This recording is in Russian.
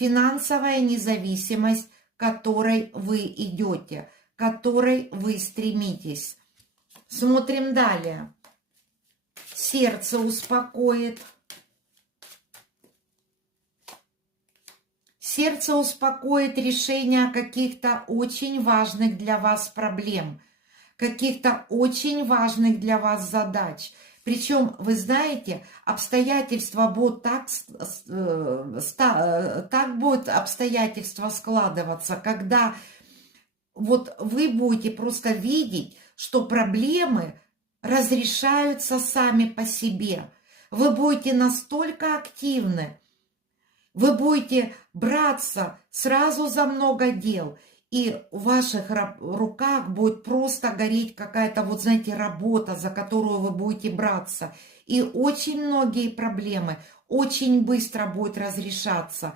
финансовая независимость, к которой вы идете, к которой вы стремитесь. Смотрим далее. Сердце успокоит. Сердце успокоит решение каких-то очень важных для вас проблем, каких-то очень важных для вас задач. Причем, вы знаете, обстоятельства будут так будут обстоятельства складываться, когда вот вы будете просто видеть, что проблемы разрешаются сами по себе. Вы будете настолько активны, вы будете браться сразу за много дел, и в ваших руках будет просто гореть какая-то, вот знаете, работа, за которую вы будете браться. И очень многие проблемы очень быстро будут разрешаться.